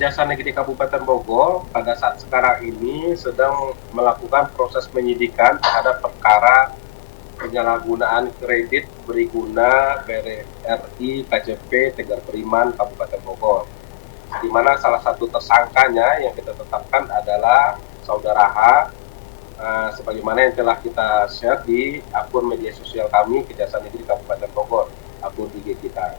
Kejaksaan Negeri Kabupaten Bogor pada saat sekarang ini sedang melakukan proses penyidikan terhadap perkara penyalahgunaan kredit beriguna BRI KCP Tegar Beriman Kabupaten Bogor, di mana salah satu tersangkanya yang kita tetapkan adalah Saudara H, sebagaimana yang telah kita share di akun media sosial kami Kejaksaan Negeri Kabupaten Bogor, akun IG kita.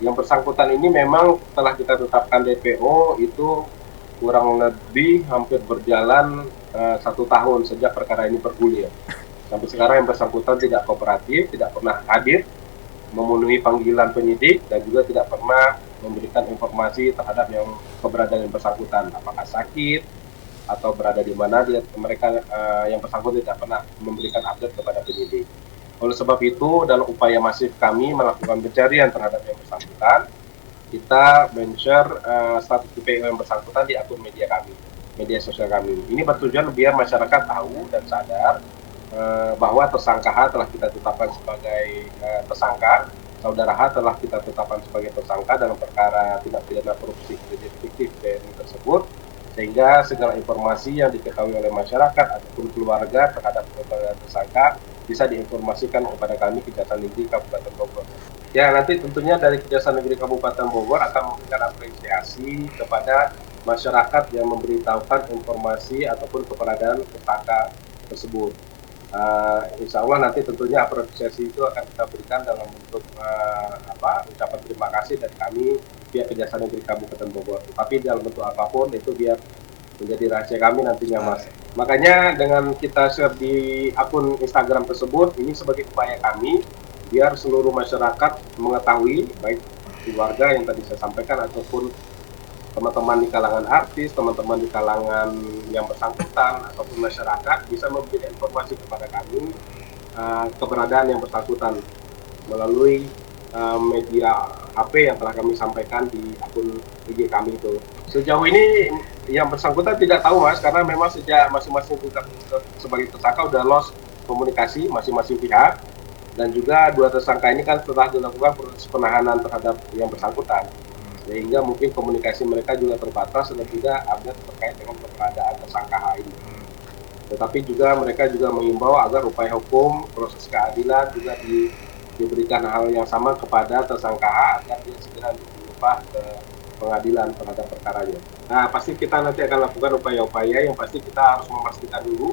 Yang bersangkutan ini memang telah kita tetapkan DPO itu kurang lebih hampir berjalan 1 tahun sejak perkara ini bergulir. Sampai sekarang yang bersangkutan tidak kooperatif, tidak pernah hadir, memenuhi panggilan penyidik, dan juga tidak pernah memberikan informasi terhadap keberadaan yang bersangkutan, apakah sakit atau berada di mana mereka yang bersangkutan tidak pernah memberikan update kepada penyidik. Oleh sebab itu, dalam upaya masif kami melakukan pencarian terhadap yang bersangkutan, kita men-share status DPO yang bersangkutan di akun media kami, media sosial kami. Ini bertujuan biar masyarakat tahu dan sadar bahwa tersangka H telah kita tetapkan sebagai tersangka, Saudara H telah kita tetapkan sebagai tersangka dalam perkara tindak pidana korupsi kredit fiktif BRI tersebut, sehingga segala informasi yang diketahui oleh masyarakat ataupun keluarga terhadap tersangka bisa diinformasikan kepada kami Kejaksaan Negeri Kabupaten Bogor. Ya, nanti tentunya dari Kejaksaan Negeri Kabupaten Bogor akan memberikan apresiasi kepada masyarakat yang memberitahukan informasi ataupun keberadaan tersangka tersebut. Insya Allah nanti tentunya apresiasi itu akan kita berikan dalam bentuk ucapan terima kasih dari kami pihak Kejaksaan Negeri Kabupaten Bogor. Tapi dalam bentuk apapun itu biar menjadi rahasia kami nantinya, Mas. Makanya dengan kita share di akun Instagram tersebut, ini sebagai upaya kami biar seluruh masyarakat mengetahui, baik keluarga yang tadi saya sampaikan ataupun teman-teman di kalangan artis, teman-teman di kalangan yang bersangkutan ataupun masyarakat bisa memberikan informasi kepada kami keberadaan yang bersangkutan melalui media HP yang telah kami sampaikan di akun IG kami itu. Sejauh ini yang bersangkutan tidak tahu, Mas, karena memang sejak masing-masing kita sebagai tersangka udah lost komunikasi masing-masing pihak, dan juga dua tersangka ini kan setelah dilakukan proses penahanan terhadap yang bersangkutan, sehingga mungkin komunikasi mereka juga terbatas dan tidak update terkait dengan keberadaan tersangka H ini. Tetapi juga mereka juga mengimbau agar upaya hukum, proses keadilan juga diberikan hal yang sama kepada tersangka H agar dia segera diupah ke pengadilan terhadap perkaranya. Nah, pasti kita nanti akan lakukan upaya-upaya yang pasti kita harus memastikan dulu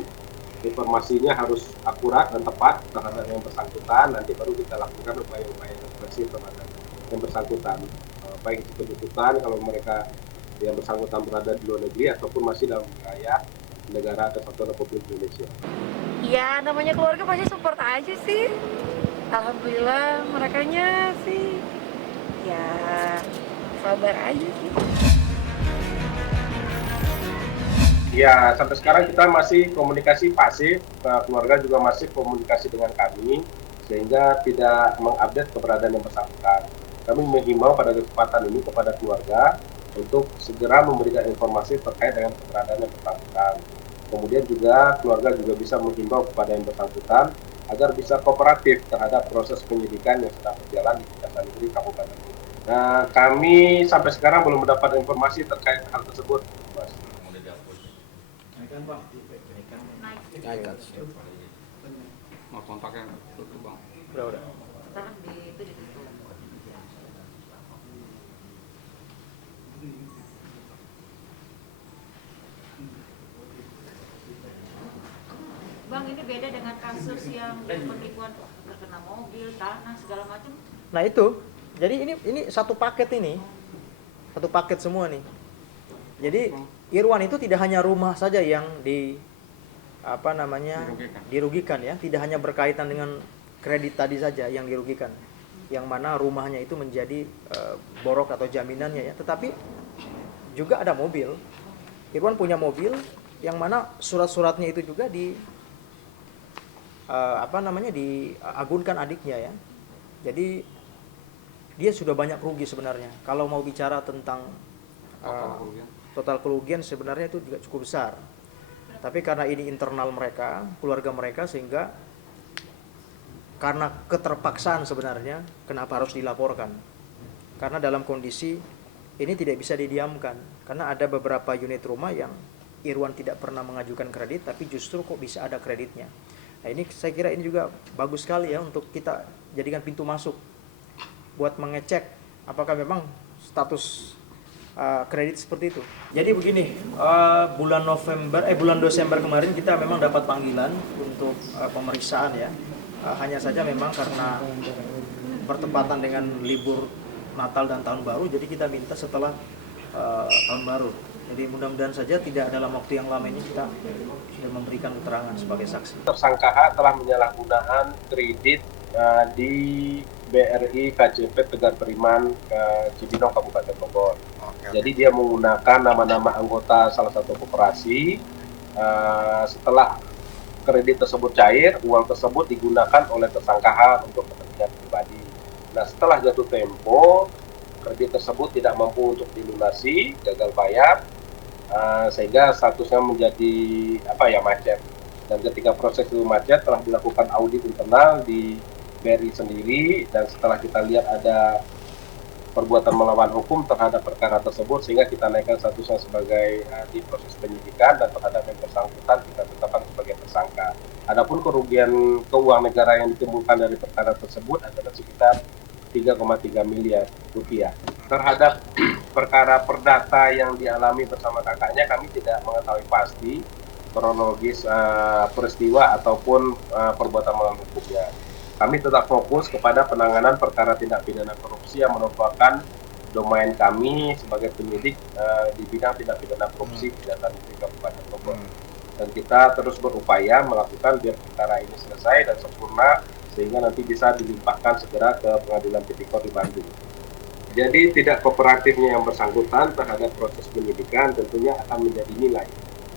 informasinya harus akurat dan tepat terhadap yang bersangkutan, nanti baru kita lakukan upaya-upaya represif terhadap yang bersangkutan, baik itu penuntutan kalau mereka yang bersangkutan berada di luar negeri ataupun masih dalam wilayah negara Kesatuan Republik Indonesia. Ya, namanya keluarga pasti support aja sih. Alhamdulillah merekanya sih ya sabar aja sih. Ya, sampai sekarang kita masih komunikasi pasif, keluarga juga masih komunikasi dengan kami, sehingga tidak mengupdate keberadaan yang bersangkutan. Kami menghimbau pada kesempatan ini kepada keluarga untuk segera memberikan informasi terkait dengan keberadaan yang bersangkutan. Kemudian juga keluarga juga bisa menghimbau kepada yang bersangkutan agar bisa kooperatif terhadap proses penyidikan yang sedang berjalan di Kejaksaan Negeri Kabupaten Bogor. Nah, kami sampai sekarang belum mendapat informasi terkait hal tersebut, Mas. Naik. Mau kontaknya tutup, Bang. Udah. Sekarang itu ditutup. Bang, ini beda dengan kasus yang penipuan terkena mobil, tanah, segala macam. Nah itu, jadi ini satu paket ini, satu paket semua nih. Jadi Irwan itu tidak hanya rumah saja yang dirugikan ya, tidak hanya berkaitan dengan kredit tadi saja yang dirugikan, yang mana rumahnya itu menjadi borok atau jaminannya ya, tetapi juga ada mobil. Irwan punya mobil yang mana surat-suratnya itu juga diagunkan adiknya ya. Jadi dia sudah banyak rugi sebenarnya. Kalau mau bicara tentang total kerugian sebenarnya itu juga cukup besar. Tapi karena ini internal mereka, keluarga mereka, sehingga karena keterpaksaan sebenarnya kenapa harus dilaporkan. Karena dalam kondisi ini tidak bisa didiamkan. Karena ada beberapa unit rumah yang Irwan tidak pernah mengajukan kredit, tapi justru kok bisa ada kreditnya. Nah ini saya kira ini juga bagus sekali ya untuk kita jadikan pintu masuk buat mengecek apakah memang status kredit seperti itu. Jadi begini, bulan Desember kemarin kita memang dapat panggilan untuk pemeriksaan ya. Hanya saja memang karena bertepatan dengan libur Natal dan Tahun Baru, jadi kita minta setelah Tahun Baru. Jadi mudah-mudahan saja tidak dalam waktu yang lama ini kita sudah memberikan keterangan sebagai saksi. Tersangka H telah menyalahgunakan kredit di BRI KJP Tegar Beriman Cibinong Kabupaten Bogor. Jadi dia menggunakan nama-nama anggota salah satu koperasi. Setelah kredit tersebut cair, uang tersebut digunakan oleh tersangka H untuk kepentingan pribadi. Nah, setelah jatuh tempo, kredit tersebut tidak mampu untuk dilunasi, gagal bayar, sehingga statusnya menjadi macet. Dan ketika proses itu macet, telah dilakukan audit internal di BRI sendiri, dan setelah kita lihat ada perbuatan melawan hukum terhadap perkara tersebut, sehingga kita naikkan statusnya sebagai di proses penyidikan, dan terhadap yang bersangkutan kita tetapkan sebagai tersangka. Adapun kerugian keuangan negara yang ditimbulkan dari perkara tersebut adalah sekitar 3,3 miliar rupiah. Terhadap perkara perdata yang dialami bersama kakaknya, kami tidak mengetahui pasti kronologis peristiwa ataupun perbuatan melawan hukumnya. Kami tetap fokus kepada penanganan perkara tindak pidana korupsi yang merupakan domain kami sebagai penyidik di bidang tindak pidana korupsi Kejaksaan Negeri Kabupaten Bogor. Dan kita terus berupaya melakukan biar perkara ini selesai dan sempurna, sehingga nanti bisa dilimpahkan segera ke Pengadilan Tipikor di Bandung. Jadi tidak kooperatifnya yang bersangkutan terhadap proses penyidikan tentunya akan menjadi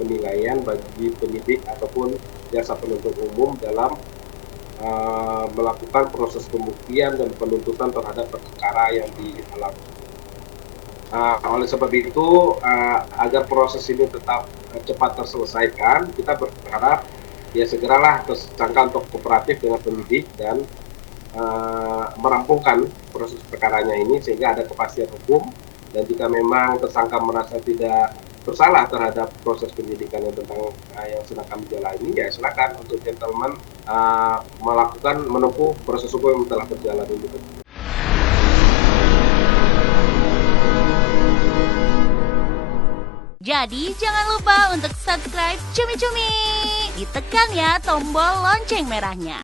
penilaian bagi penyidik ataupun jaksa penuntut umum dalam melakukan proses pembuktian dan penuntutan terhadap perkara yang dialami. Oleh sebab itu, agar proses ini tetap cepat terselesaikan, kita berharap ya segeralah tersangka untuk kooperatif dengan penyidik dan merampungkan proses perkaranya ini sehingga ada kepastian hukum, dan jika memang tersangka merasa tidak bersalah terhadap proses penyidikan yang sedang kami jalani, ya silakan untuk gentleman menempuh proses hukum yang telah berjalan ini. Jadi jangan lupa untuk subscribe Cumi Cumi. Ditekan ya tombol lonceng merahnya.